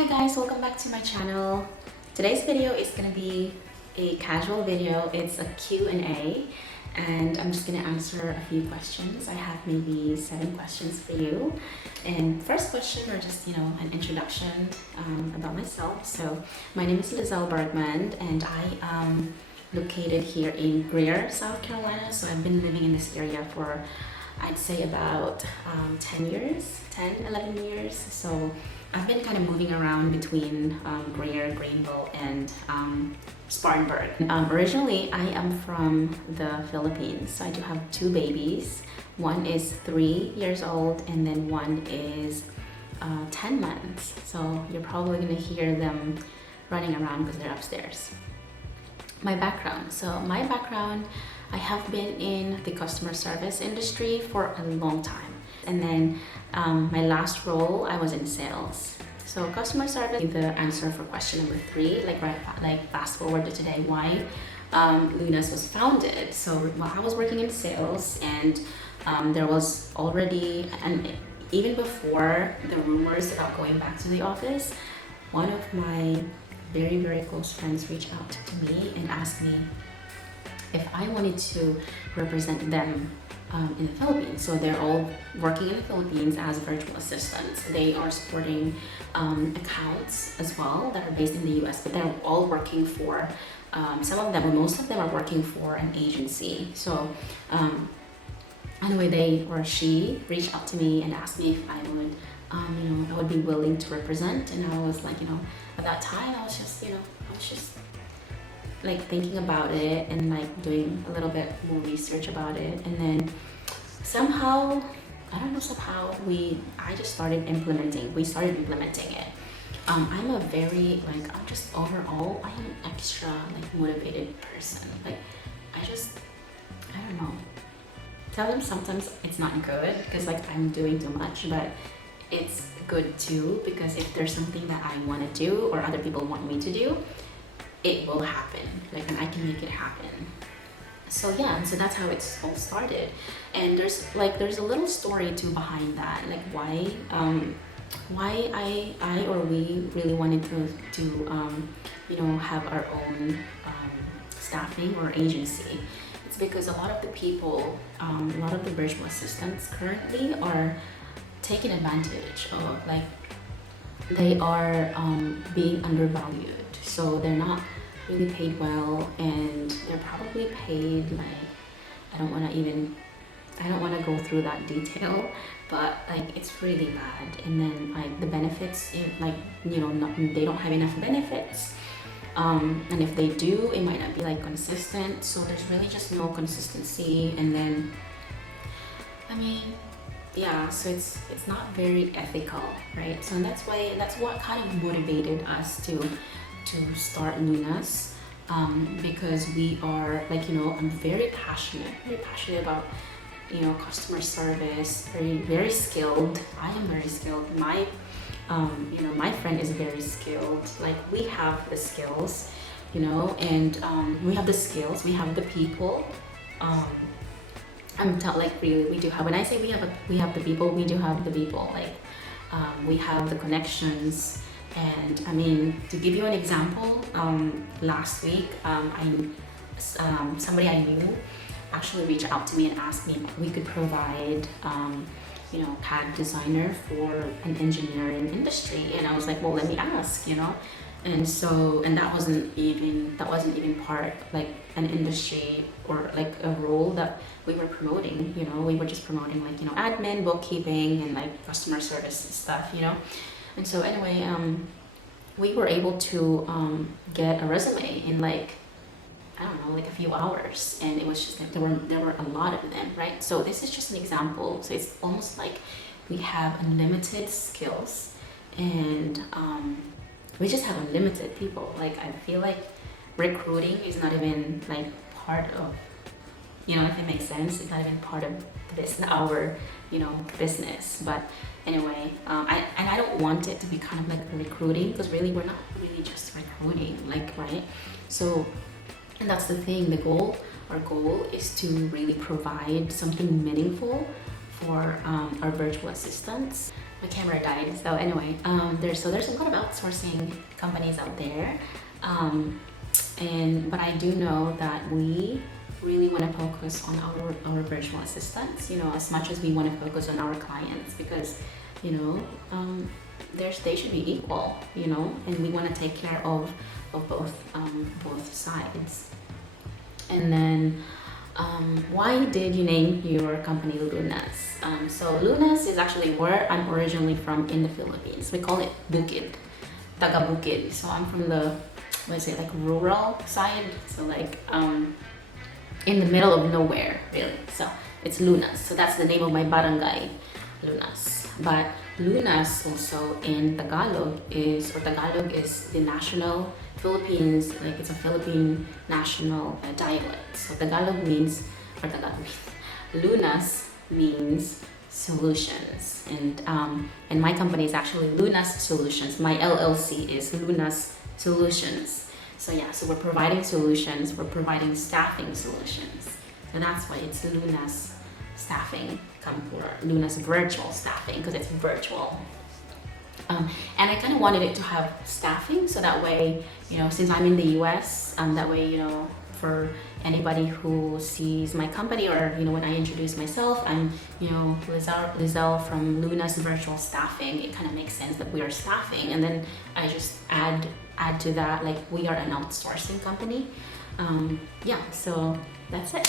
Hi guys, welcome back to my channel. Today's video is gonna be a casual video. It's a Q&A and I'm just gonna answer a few questions. I have maybe 7 questions for you. And first question, or just an introduction about myself. So my name is Lizelle Bergman and I am located here in Greer, South Carolina. So I've been living in this area for, I'd say, about 10 years, 11 years. So I've been kind of moving around between Greer, Greenville, and Spartanburg. Originally, I am from the Philippines, so I do have 2 babies. One is 3 years old, and then one is 10 months. So you're probably gonna hear them running around because they're upstairs. My background. I have been in the customer service industry for a long time. And then my last role, I was in sales. So customer service, the answer for question number 3, like fast forward to today, why Lunas was founded. So I was working in sales, and there was already, and even before the rumors about going back to the office, one of my very, very close friends reached out to me and asked me if I wanted to represent them in the Philippines. So they're all working in the Philippines as virtual assistants. They are supporting accounts as well that are based in the US, but they're all working for, some of them, or most of them, are working for an agency. So anyway, she reached out to me and asked me if I would, I would be willing to represent. And I was like, at that time, I was just like thinking about it and like doing a little bit more research about it, and then somehow we started implementing it. I'm a very I am an extra motivated person. I don't know, tell them sometimes it's not good because I'm doing too much, but it's good too, because if there's something that I want to do or other people want me to do, it will happen, and I can make it happen. So yeah, so that's how it's all started. And there's a little story too behind that, why I or we really wanted to have our own staffing or agency. It's because a lot of the people, a lot of the virtual assistants currently are taken advantage of. They are being undervalued. So they're not really paid well, and they're probably paid I don't want to go through that detail, but it's really bad. And then the benefits, they don't have enough benefits, and if they do, it might not be consistent. So there's really just no consistency. And then so it's not very ethical, right? So that's what kind of motivated us to start Lunas, because we are I'm very passionate about customer service, very skilled. I am very skilled. My friend is very skilled. We have the skills, and we have the skills, we have the people. Really, we do have. When I say we have the people, we do have the people. We have the connections. And to give you an example, last week, somebody I knew actually reached out to me and asked me if we could provide, CAD designer for an engineering industry. And I was like, well, let me ask, And that wasn't even part an industry or a role that we were promoting. We were just promoting admin, bookkeeping, and customer service stuff. And so anyway, we were able to get a resume in a few hours, and it was just there were a lot of them, right? So this is just an example. So it's almost like we have unlimited skills, and we just have unlimited people. I feel like recruiting is not even part of, if it makes sense, it's not even part of our business. But anyway, I don't want it to be kind of recruiting, because really we're not really just recruiting, right? So, and that's the thing, our goal is to really provide something meaningful for our virtual assistants. my camera died. So anyway, there's a lot of outsourcing companies out there, but I do know that we really want to focus on our virtual assistants, as much as we want to focus on our clients, because you know they should be equal, and we want to take care of both sides. And then why did you name your company Lunas? So Lunas is actually where I'm originally from in the Philippines. We call it Bukid, Taga Bukid. So I'm from the, let's say, like rural side. So like in the middle of nowhere, really. So it's Lunas. So that's the name of my barangay, Lunas. But Lunas also in Tagalog is the national Philippines, like it's a Philippine national dialect. So Tagalog means, or Tagalog, Lunas means solutions, and my company is actually Lunas Solutions. My LLC is Lunas Solutions. So yeah, so we're providing solutions, we're providing staffing solutions. So that's why it's Lunas Staffing, Lunas Virtual Staffing, because it's virtual. And I kind of wanted it to have staffing, so that way, since I'm in the US, that way, for anybody who sees my company, or when I introduce myself, I'm Lizelle from Lunas Virtual Staffing. It kind of makes sense that we are staffing, and then I just add to that, like, we are an outsourcing company. Yeah, so that's it.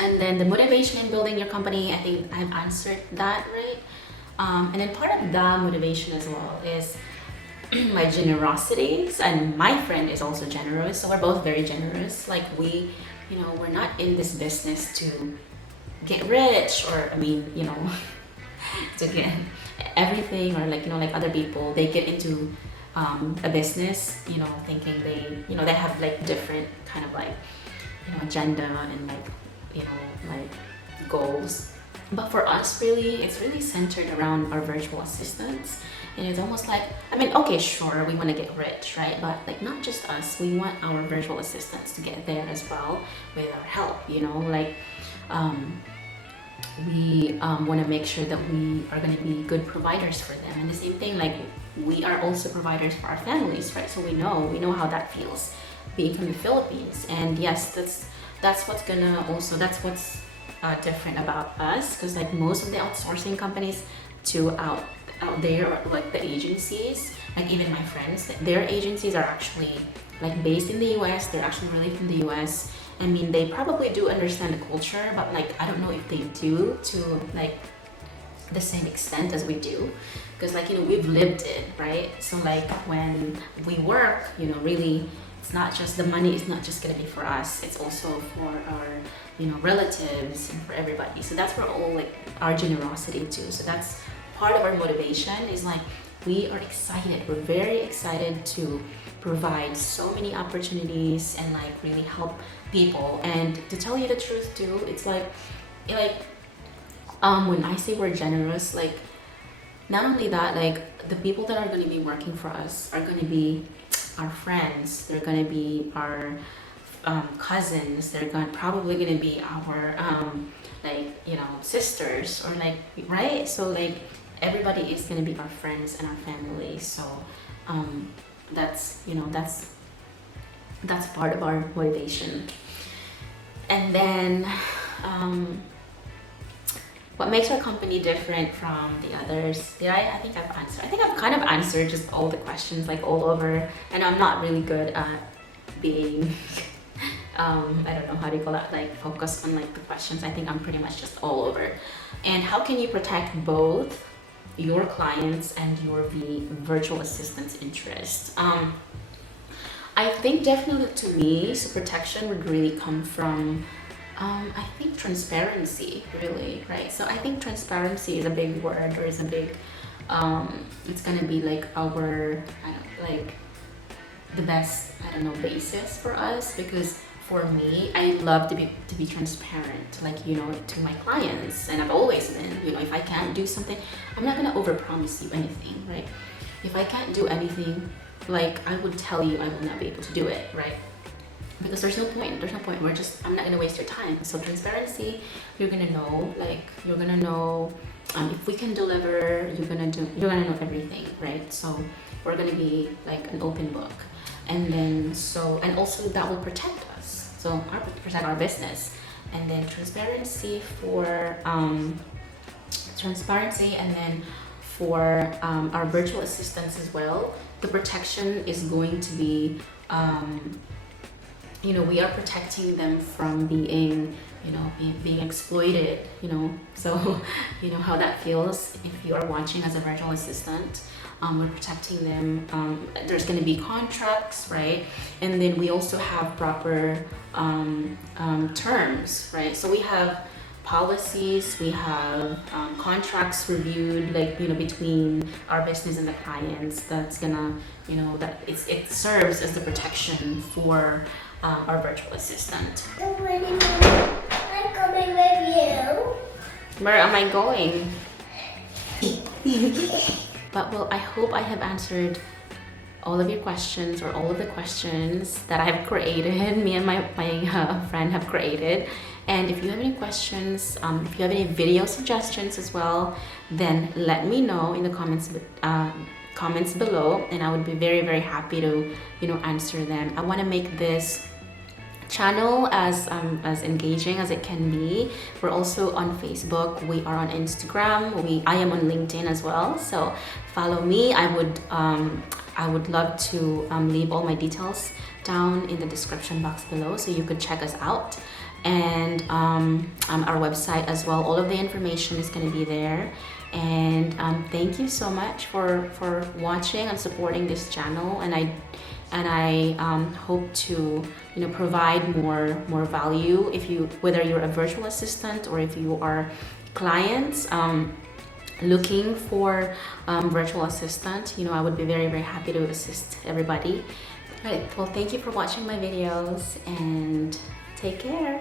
And then the motivation in building your company, I think I've answered that, right? And then part of the motivation as well is my generosities, and my friend is also generous, so we're both very generous. Like, we're not in this business to get rich, or to get everything, or like other people, they get into a business, thinking they have like different kind of like agenda and like goals. But for us, really, it's really centered around our virtual assistants. And it's almost like, okay, sure, we want to get rich, right? But like, not just us, we want our virtual assistants to get there as well with our help, like, we want to make sure that we are going to be good providers for them. And the same thing, like, we are also providers for our families, right? So we know how that feels, being from the Philippines. And yes, that's what's different about us, because like most of the outsourcing companies out there, like the agencies, like even my friends, their agencies are actually like based in the US. They're actually really from the US. They probably do understand the culture, but like I don't know if they do to like the same extent as we do, because like we've lived it, right? So like when we work, really, it's not just the money is not just going to be for us, it's also for our relatives and for everybody. So that's where all like our generosity too. So that's part of our motivation, is like we're very excited to provide so many opportunities and like really help people. And to tell you the truth too, it's like when I say we're generous, like not only that, like the people that are going to be working for us are going to be our friends, they're going to be our cousins, they're probably going to be our sisters, or like, right? So like everybody is going to be our friends and our family. So that's part of our motivation. And then what makes our company different from the others? I think I've answered. I think I've kind of answered just all the questions, like all over. And I'm not really good at being I don't know how do you call that, like focus on like the questions. I think I'm pretty much just all over. And how can you protect both your clients and your virtual assistant's interest? I think definitely, to me, so protection would really come from I think transparency, really, right? So I think transparency is a big word, or is a big it's gonna be like our like the best basis for us, because for me, I love to be transparent, like to my clients, and I've always been. If I can't do something, I'm not gonna overpromise you anything, right? If I can't do anything, like I would tell you I will not be able to do it, right? Because there's no point. I'm not gonna waste your time. So transparency, you're gonna know if we can deliver, you're gonna know everything, right? So we're gonna be like an open book, and then and also that will protect us. So protect our business, and then transparency, and then for our virtual assistants as well. The protection is going to be, we are protecting them from being, being exploited, so you know how that feels if you are watching as a virtual assistant. We're protecting them. There's going to be contracts, right? And then we also have proper terms, right? So we have policies, we have contracts reviewed, like, between our business and the clients. That's gonna, that it serves as the protection for our virtual assistant. I'm coming with you. Where am I going? But well, I hope I have answered all of your questions, or all of the questions that I have created, me and my friend have created. And if you have any questions, if you have any video suggestions as well, then let me know in the comments below, and I would be very, very happy to answer them. I want to make this channel as engaging as it can be. We're also on Facebook, we are on Instagram, I am on LinkedIn as well, so follow me. I would love to leave all my details down in the description box below, so you could check us out, and our website as well. All of the information is going to be there. And thank you so much for watching and supporting this channel, and I hope to provide more value, whether you're a virtual assistant or if you are clients looking for virtual assistant. I would be very, very happy to assist everybody. All right, well, thank you for watching my videos, and take care.